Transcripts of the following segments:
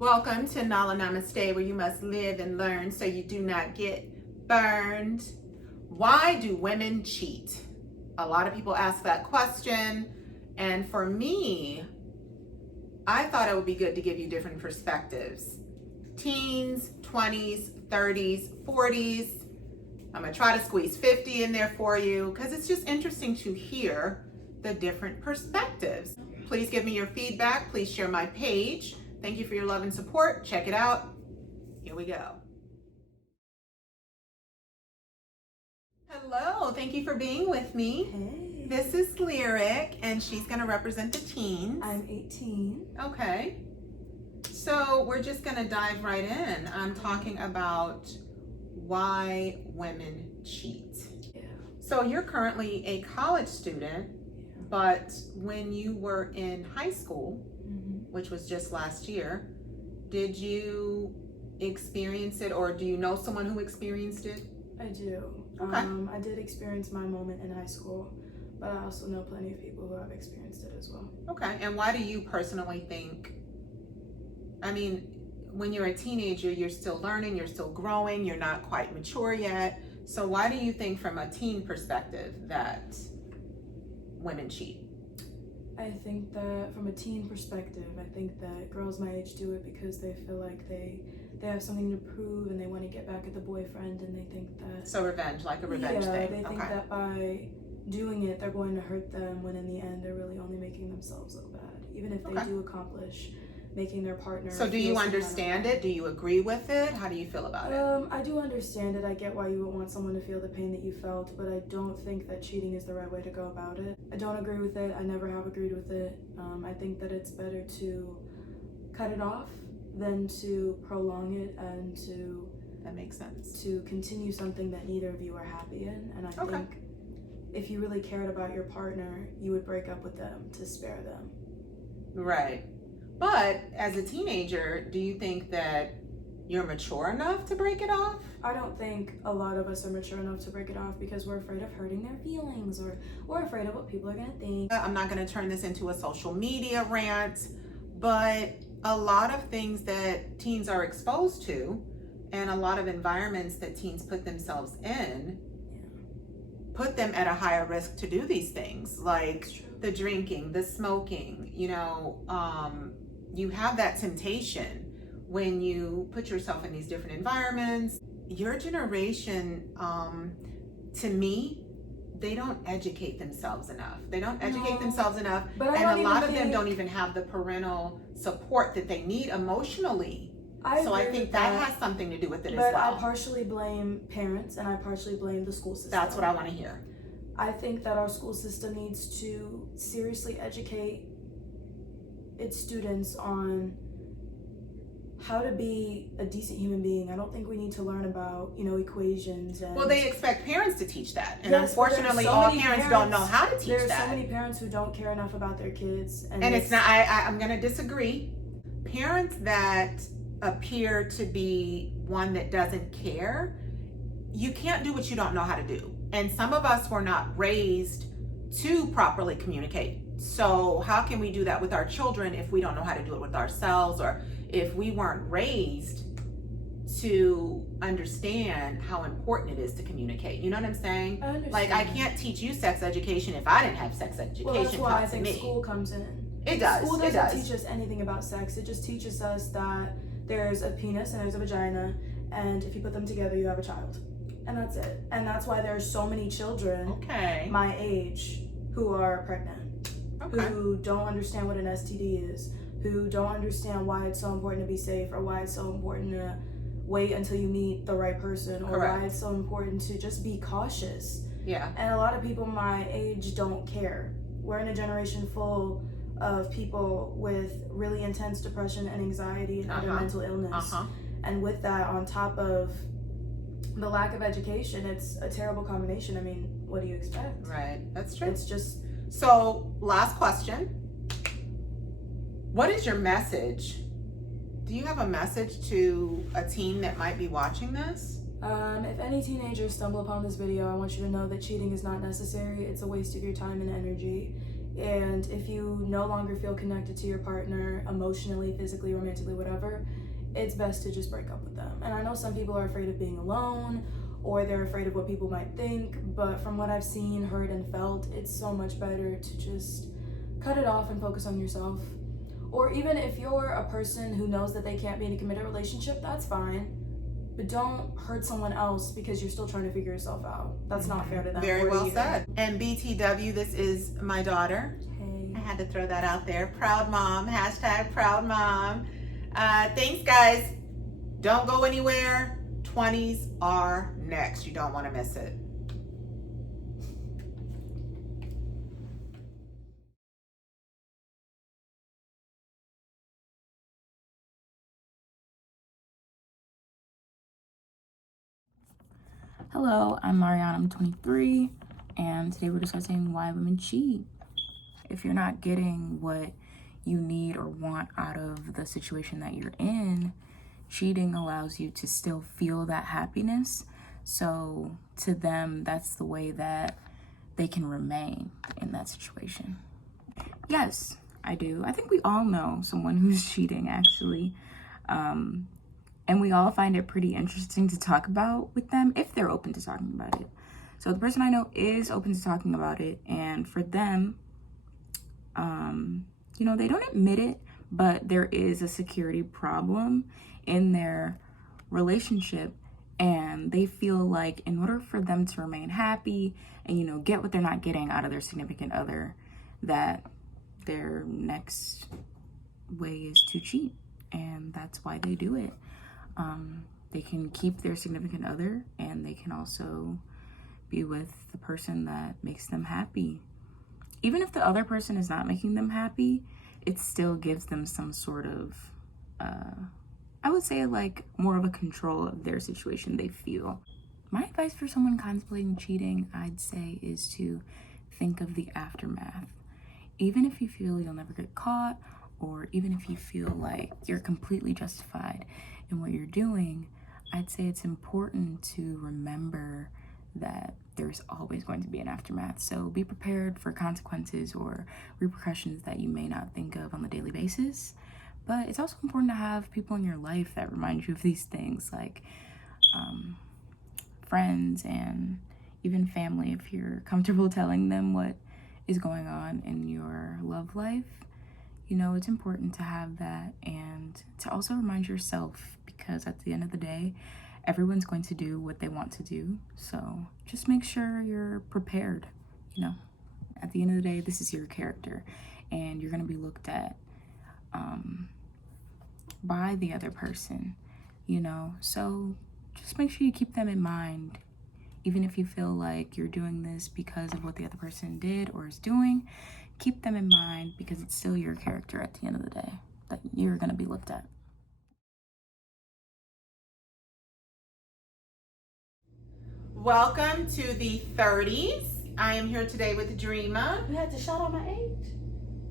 Welcome to NAMASTE, where you must live and learn so you do not get burned. Why do women cheat? A lot of people ask that question, and for me, I thought it would be good to give you different perspectives. Teens, 20s, 30s, 40s. I'm gonna try to squeeze 50 in there for you because it's just interesting to hear the different perspectives. Please give me your feedback. Please share my page. Thank you for your love and support. Check it out. Here we go. Hello, thank you for being with me. Hey. This is Lyric, and she's gonna represent the teens. I'm 18. Okay. So we're just gonna dive right in. I'm talking about why women cheat. Yeah. So you're currently a college student, but when you were in high school, which was just last year, did you experience it, or do you know someone who experienced it? I do. Okay. I did experience my moment in high school, but I also know plenty of people who have experienced it as well. Okay, and why do you personally think, I mean, when you're a teenager, you're still learning, you're still growing, you're not quite mature yet. So why do you think from a teen perspective that women cheat? I think that from a teen perspective, I think that girls my age do it because they feel like they have something to prove and they want to get back at the boyfriend, and they think that... So revenge, like a revenge thing. Yeah, they think that by doing it, they're going to hurt them, when in the end, they're really only making themselves look bad, even if they do accomplish making their partner... So do you understand it? Do you agree with it? How do you feel about it? I do understand it. I get why you would want someone to feel the pain that you felt, but I don't think that cheating is the right way to go about it. I don't agree with it. I never have agreed with it. I think that it's better to cut it off than to prolong it and to... That makes sense. ...to continue something that neither of you are happy in. And I think if you really cared about your partner, you would break up with them to spare them. Right. But as a teenager, do you think that you're mature enough to break it off? I don't think a lot of us are mature enough to break it off because we're afraid of hurting their feelings, or we're afraid of what people are going to think. I'm not going to turn this into a social media rant, but a lot of things that teens are exposed to and a lot of environments that teens put themselves in put them at a higher risk to do these things, like the drinking, the smoking. You have that temptation when you put yourself in these different environments. Your generation, to me, they don't educate themselves enough. They don't educate themselves enough, and a lot of them don't even have the parental support that they need emotionally. So I think that has something to do with it as well. But I partially blame parents, and I partially blame the school system. That's what I want to hear. I think that our school system needs to seriously educate its students on how to be a decent human being. I don't think we need to learn about, equations. And well, they expect parents to teach that. And unfortunately, all parents don't know how to teach that. There's so many parents who don't care enough about their kids. And it's not, I'm going to disagree. Parents that appear to be one that doesn't care, you can't do what you don't know how to do. And some of us were not raised to properly communicate. So how can we do that with our children if we don't know how to do it with ourselves, or if we weren't raised to understand how important it is to communicate? You know what I'm saying? I understand. Like, I can't teach you sex education if I didn't have sex education. Well, that's why I think school comes in. It does. School doesn't teach us anything about sex. It just teaches us that there's a penis and there's a vagina, and if you put them together, you have a child. And that's it. And that's why there's so many children my age who are pregnant, who don't understand what an STD is, who don't understand why it's so important to be safe, or why it's so important to wait until you meet the right person, or why it's so important to just be cautious. Yeah. And a lot of people my age don't care. We're in a generation full of people with really intense depression and anxiety and other mental illness. And with that, on top of the lack of education, it's a terrible combination. I mean, what do you expect? Right, that's true. It's just... So, last question. What is your message? Do you have a message to a teen that might be watching this? If any teenagers stumble upon this video, I want you to know that cheating is not necessary. It's a waste of your time and energy. And if you no longer feel connected to your partner emotionally, physically, romantically, whatever, it's best to just break up with them. And I know some people are afraid of being alone, or they're afraid of what people might think, but from what I've seen, heard, and felt, it's so much better to just cut it off and focus on yourself. Or even if you're a person who knows that they can't be in a committed relationship, that's fine. But don't hurt someone else because you're still trying to figure yourself out. That's not fair to them. Very well said. And BTW, this is my daughter. Hey. I had to throw that out there. Proud mom, hashtag proud mom. Thanks, guys. Don't go anywhere. 20s are next. You don't want to miss it. Hello, I'm Mariana, I'm 23, and today we're discussing why women cheat. If you're not getting what you need or want out of the situation that you're in, cheating allows you to still feel that happiness. So to them, that's the way that they can remain in that situation. Yes, I do. I think we all know someone who's cheating, actually. And we all find it pretty interesting to talk about with them if they're open to talking about it. So the person I know is open to talking about it. And for them, they don't admit it, but there is a security problem in their relationship. And they feel like in order for them to remain happy and, get what they're not getting out of their significant other, that their next way is to cheat. And that's why they do it. They can keep their significant other, and they can also be with the person that makes them happy. Even if the other person is not making them happy, it still gives them some sort of, I would say, like more of a control of their situation they feel. My advice for someone contemplating cheating, I'd say, is to think of the aftermath. Even if you feel you'll never get caught, or even if you feel like you're completely justified in what you're doing, I'd say it's important to remember that there's always going to be an aftermath. So be prepared for consequences or repercussions that you may not think of on a daily basis. But it's also important to have people in your life that remind you of these things, like friends and even family, if you're comfortable telling them what is going on in your love life. It's important to have that, and to also remind yourself, because at the end of the day, everyone's going to do what they want to do. So just make sure you're prepared. At the end of the day, this is your character, and you're going to be looked at by the other person, so just make sure you keep them in mind. Even if you feel like you're doing this because of what the other person did or is doing, keep them in mind, because it's still your character at the end of the day that you're going to be looked at. Welcome to the 30s. I am here today with Dreama. You had to shout out my age?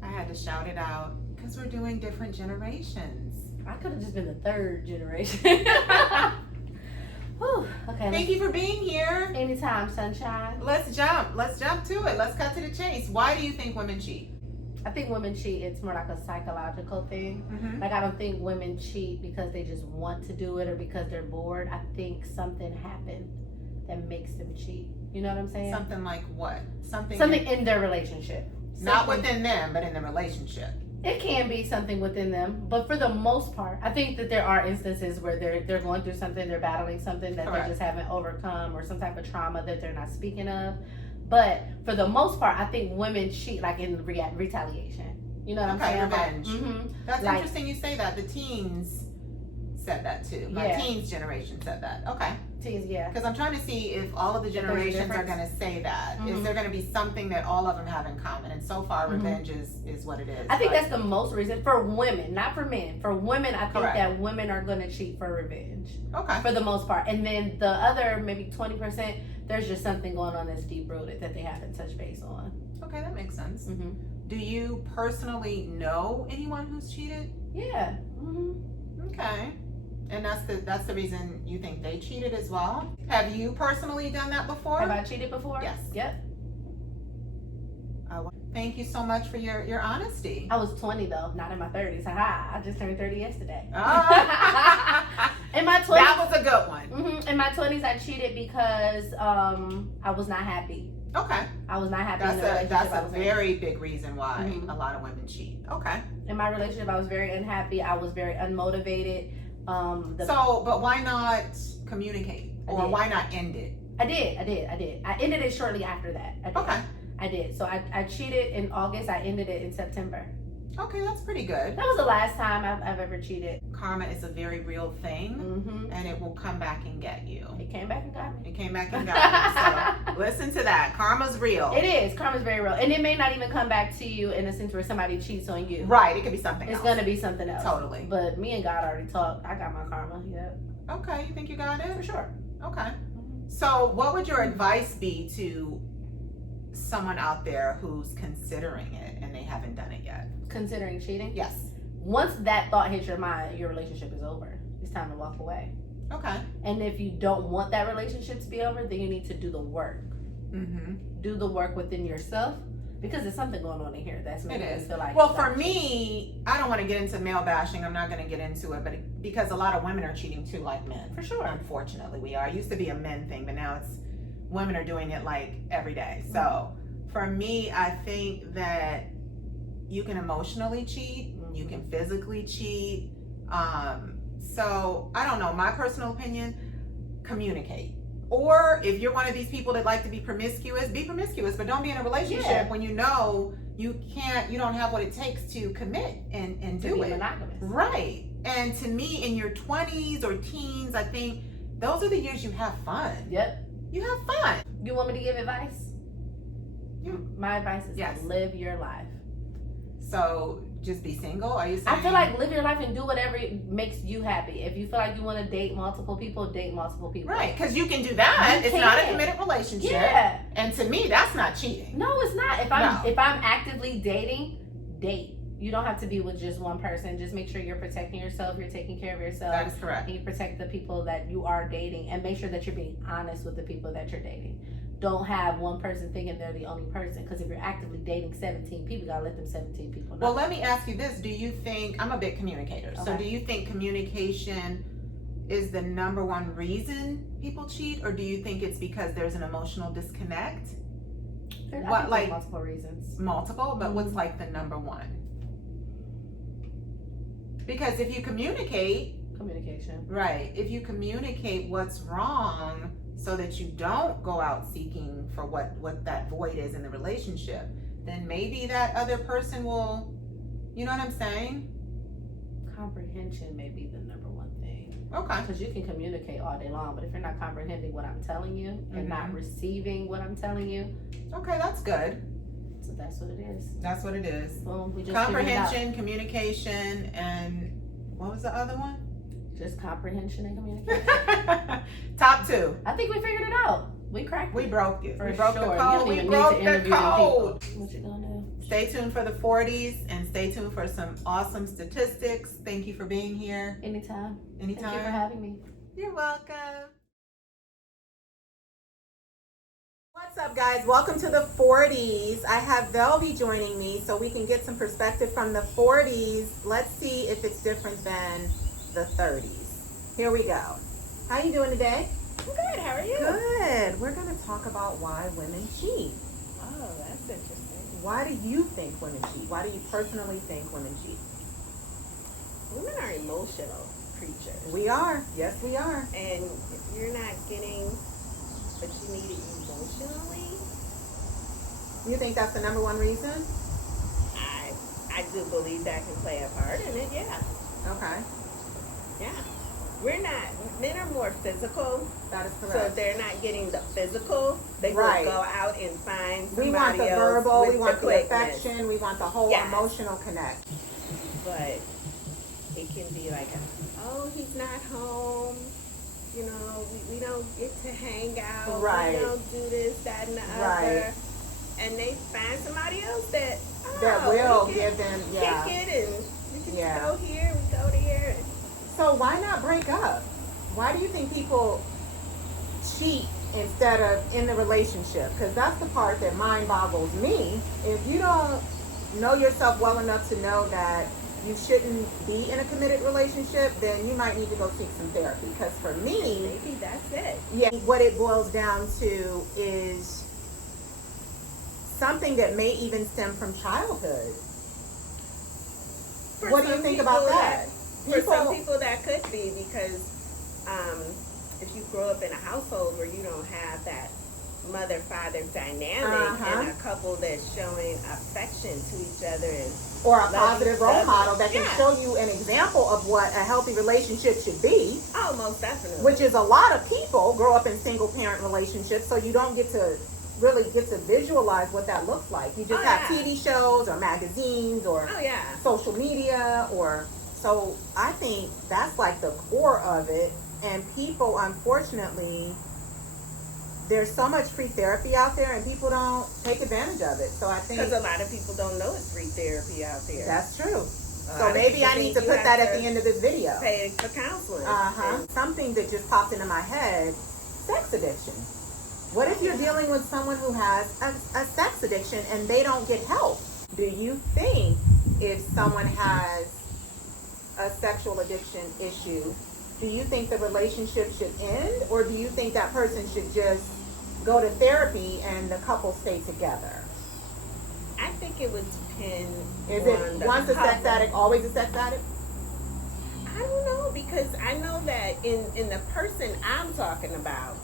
I had to shout it out because we're doing different generations. I could have just been the third generation. Whew, okay. Thank you for being here. Anytime, sunshine. Let's jump to it. Let's cut to the chase. Why do you think women cheat? I think women cheat, it's more like a psychological thing. Mm-hmm. Like, I don't think women cheat because they just want to do it or because they're bored. I think something happened that makes them cheat. You know what I'm saying? Something like what? Something in their relationship. Not within them, but in the relationship. It can be something within them, but for the most part, I think that there are instances where they're going through something, they're battling something that Correct. they just haven't overcome, or some type of trauma that they're not speaking of. But for the most part, I think women cheat like in retaliation. You know what I'm saying? Revenge. That's Like, interesting you say that. The teens said that too. My Yeah. teens generation said that. Okay. teens, yeah. Because I'm trying to see if all of the If there's a generations are difference. going to say that. Is Mhm. there going to be something that all of them have in common? And so far, Mhm. revenge is what it is. I think But- that's the most reason for women, not for men. For women, I think Correct. that women are going to cheat for revenge okay. for the most part. And then the other maybe 20%, there's just something going on that's deep rooted that they haven't touched base on. Okay, that makes sense. Mm-hmm. Do you personally know anyone who's cheated? Yeah. Mm-hmm. Okay. And that's the reason you think they cheated as well? Have you personally done that before? Have I cheated before? Yes. Yep. Thank you so much for your honesty. I was 20 though, not in my 30s. Haha, I just turned 30 yesterday. Oh. In my 20s, that was a good one. In my 20s, I cheated because I was not happy. Okay. I was not happy in the relationship. That's I a was very big reason why a lot of women cheat. Okay. In my relationship, I was very unhappy. I was very unmotivated. But why not communicate? Or why not end it? I did. I ended it shortly after that. Okay. I did. So I cheated in August. I ended it in September. Okay, that's pretty good. That was the last time I've ever cheated. Karma is a very real thing, and it will come back and get you. It came back and got me. It came back and got you. So listen to that. Karma's real. It is. Karma's very real. And it may not even come back to you in a sense where somebody cheats on you. Right. It could be something else. It's going to be something else. Totally. But me and God already talked. I got my karma. Yeah. Okay. You think you got it? For sure. Okay. So what would your advice be to someone out there who's considering it and they haven't done it yet? Considering cheating? Yes. Once that thought hits your mind, your relationship is over. It's time to walk away. Okay. And if you don't want that relationship to be over, then you need to do the work. Do the work within yourself, because there's something going on in here that's making us feel like. Well, for me, I don't want to get into male bashing. I'm not going to get into it, but because a lot of women are cheating too, like men. For sure. Unfortunately, we are. It used to be a men thing, but now it's women are doing it like every day. So for me, I think that you can emotionally cheat, you can physically cheat. So I don't know. My personal opinion: communicate. Or if you're one of these people that like to be promiscuous, but don't be in a relationship when you know you don't have what it takes to commit and do it. Monogamous. Right. And to me, in your 20s or teens, I think those are the years you have fun. Yep. You have fun. You want me to give advice? My advice is to live your life. So just be single? Are you saying? I feel like live your life and do whatever makes you happy. If you feel like you want to date multiple people, date multiple people. Right, because you can do that. It's not a committed relationship. Yeah. And to me, that's not cheating. No, it's not. If I'm actively dating, date. You don't have to be with just one person. Just make sure you're protecting yourself. You're taking care of yourself. That is correct. And you protect the people that you are dating, and make sure that you're being honest with the people that you're dating. Don't have one person thinking they're the only person, because if you're actively dating 17 people, you gotta let them 17 people know. Well, let me ask you this. Do you think, I'm a big communicator, so do you think communication is the number one reason people cheat, or do you think it's because there's an emotional disconnect? I think there's multiple reasons. Multiple, but what's like the number one? Because if you Communication. Right. If you communicate what's wrong so that you don't go out seeking for what that void is in the relationship, then maybe that other person will, you know what I'm saying? Comprehension may be the number one thing. Okay. Because you can communicate all day long, but if you're not comprehending what I'm telling you and not receiving what I'm telling you. Okay, that's good. So that's what it is. That's what it is. Well, we just comprehension, communication, and what was the other one? Just comprehension and communication. Top two. I think we figured it out. We cracked it. We broke it. For We broke sure. the code. We broke the code. What you gonna do? Stay tuned for the 40s and stay tuned for some awesome statistics. Thank you for being here. Anytime. Anytime. Thank you for having me. You're welcome. What's up, guys? Welcome to the 40s. I have Velby joining me so we can get some perspective from the 40s. Let's see if it's different than the 30s. Here we go. How you doing today? I'm good. How are you? Good. We're going to talk about why women cheat. Oh, that's interesting. Why do you think women cheat? Why do you personally think women cheat? Women are emotional creatures. We are. Yes, we are. And if you're not getting what you need emotionally, You think that's the number one reason? I do believe that can play a part in it, yeah. Okay. Yeah. Men are more physical. That is correct. So if they're not getting the physical, they will go out and find somebody we want the else verbal, with we want the quickness. affection, we want the whole emotional connect. But it can be like, oh, he's not home. You know, we don't get to hang out. Right. We don't do this, that, and the other. And they find somebody else that will give them, kick it, and we can go here, we go there. So why not break up? Why do you think people cheat instead of in the relationship, because that's the part that mind boggles me. If you don't know yourself well enough to know that you shouldn't be in a committed relationship, then you might need to go seek some therapy. Because for me, maybe that's it. yeah, what it boils down to is something that may even stem from childhood. For What do you some think people about that? For some people that could be, because if you grow up in a household where you don't have that mother-father dynamic and a couple that's showing affection to each other, and or a positive role model that can show you an example of what a healthy relationship should be. Oh, most definitely. Which is a lot of people grow up in single parent relationships, so you don't get to really get to visualize what that looks like. You just have TV shows or magazines or social media, or so I think that's like the core of it. And people, unfortunately, there's so much free therapy out there, and people don't take advantage of it. So I think because a lot of people don't know it's free therapy out there. That's true. So maybe I need to put that at the end of this video. Pay for counseling. Something that just popped into my head: sex addiction. What if you're dealing with someone who has a sex addiction and they don't get help? Do you think if someone has a sexual addiction issue, do you think the relationship should end, or do you think that person should just go to therapy and the couple stay together? I think it would depend. Is it once a sex addict, always a sex addict? I don't know, because I know that in the person I'm talking about,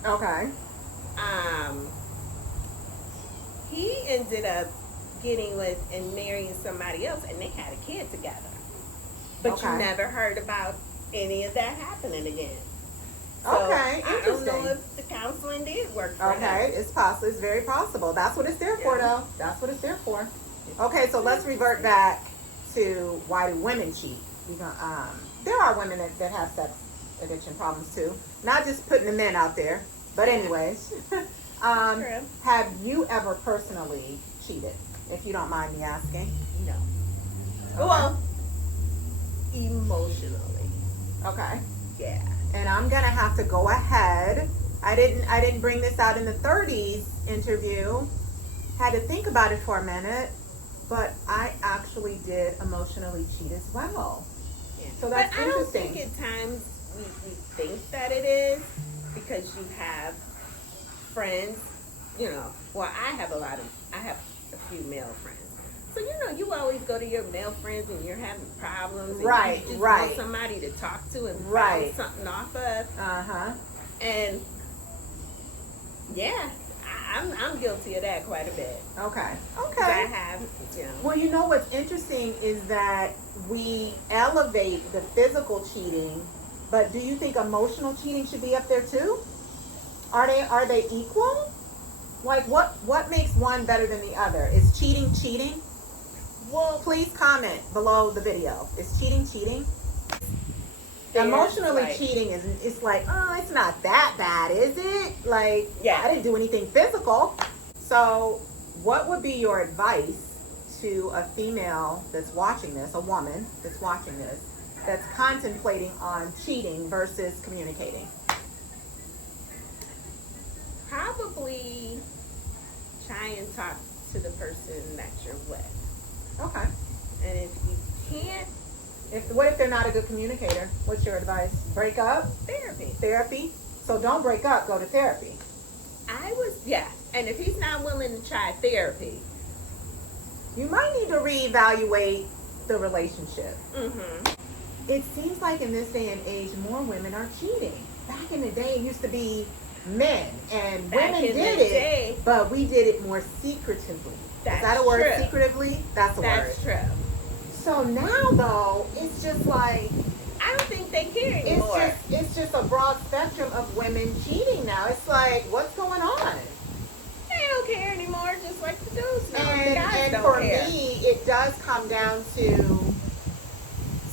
he ended up getting with and marrying somebody else, and they had a kid together. But you never heard about any of that happening again. So interesting. I don't know if the counseling did work for him. It's possible. It's very possible. That's what it's there for, though. That's what it's there for. Okay, so let's revert back to why do women cheat? There are women that have sex addiction problems too. Not just putting the men out there, but anyways. Have you ever personally cheated? If you don't mind me asking. No. Okay. Well, emotionally. Okay. Yeah. And I'm gonna have to go ahead. I didn't bring this out in the 30s interview. Had to think about it for a minute, but I actually did emotionally cheat as well. Yeah. So that's but interesting. I don't think at times we think that it is, because you have friends, well, I have a few male friends. So, you always go to your male friends when you're having problems. And you just want somebody to talk to and bounce something off of. And, yeah, I'm guilty of that quite a bit. Okay. I have, Well, what's interesting is that we elevate the physical cheating, but do you think emotional cheating should be up there too? Are they equal? Like, what makes one better than the other? Is cheating? Well, please comment below the video. Is cheating? Emotionally cheating it's like, oh, it's not that bad, is it? Like, I didn't do anything physical. So what would be your advice to a female that's watching this, a woman that's watching this, that's contemplating on cheating versus communicating? Probably try and talk to the person that you're with. Okay. And if you can't, what if they're not a good communicator? What's your advice? Break up? Therapy? So don't break up, go to therapy. And if he's not willing to try therapy, you might need to reevaluate the relationship. It seems like in this day and age, more women are cheating. Back in the day, it used to be men, and women did it, but we did it more secretively. Is that a word, secretively? That's a word. That's true. So now, though, it's just like, I don't think they care anymore. It's just a broad spectrum of women cheating now. It's like, what's going on? They don't care anymore, just like the dudes now. And for me, it does come down to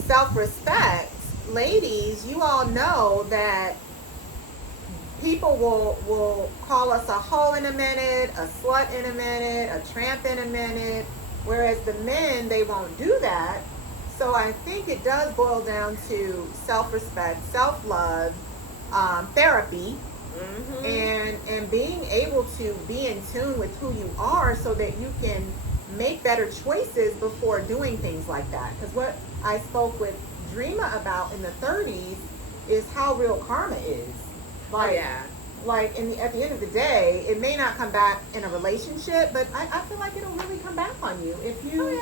self-respect. Ladies, you all know that people will call us a hoe in a minute, a slut in a minute, a tramp in a minute, whereas the men, they won't do that. So I think it does boil down to self-respect, self-love, therapy, and being able to be in tune with who you are so that you can make better choices before doing things like that. Because what I spoke with Dreama about in the 30s is how real karma is. Like, like at the end of the day, it may not come back in a relationship, but I feel like it'll really come back on you if you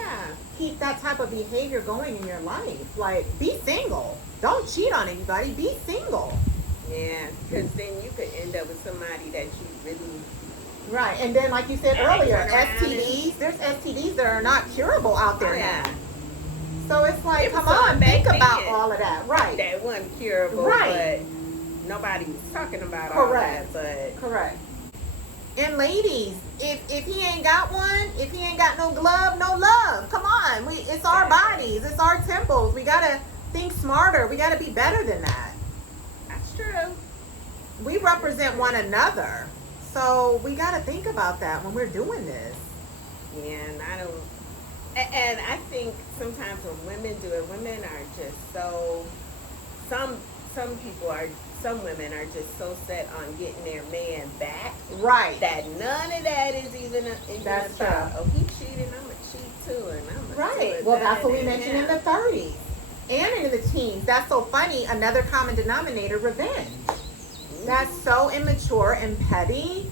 keep that type of behavior going in your life. Like, be single. Don't cheat on anybody. Be single. Yeah, because then you could end up with somebody that you really... Right, and then like you said earlier, STDs, there's STDs that are not curable out there now. So it's like, come on, think about all of that. Right. That wasn't curable, but nobody was talking about all that. But correct. And ladies, if he ain't got one, if he ain't got no glove, no love. Come on, it's our bodies, it's our temples. We gotta think smarter. We gotta be better than that. That's true. We represent one another. So we got to think about that when we're doing this. Yeah, and and I think sometimes when women do it, women are just so, some women are just so set on getting their man back. Right. That none of that is even a thought. Oh, he cheated, I'm going to cheat too, and I'm going to do it. Well, that's what we mentioned in the 30s. And in the teens. That's so funny. Another common denominator, revenge. That's so immature and petty.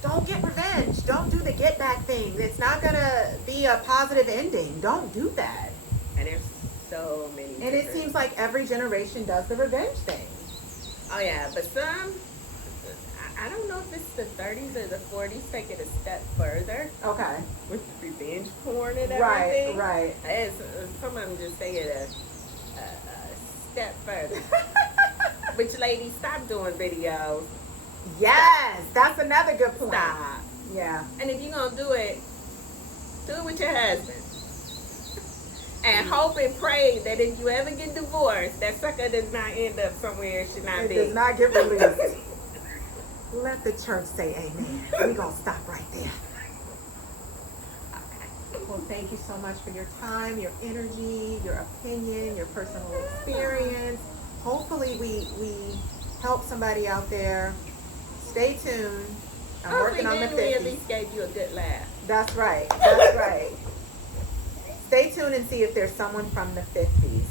Don't get revenge. Don't do the get back thing. It's not going to be a positive ending. Don't do that. And there's so many. And it seems like every generation does the revenge thing. Oh, yeah. But some, I don't know if it's the 30s or the 40s, take it a step further. Okay. With revenge porn and everything. Right. Some of them just take it a step further. Which, ladies, stop doing videos. Yes, that's another good point. Stop. Yeah. And if you're going to do it with your husband. And hope and pray that if you ever get divorced, that sucker does not end up somewhere it should not be. It does not get released. Let the church say amen. We're going to stop right there. Okay. Well, thank you so much for your time, your energy, your opinion, your personal experience. Hopefully we help somebody out there. Stay tuned. I'm working on the 50s. We at least gave you a good laugh. That's right. That's right. Stay tuned and see if there's someone from the 50s.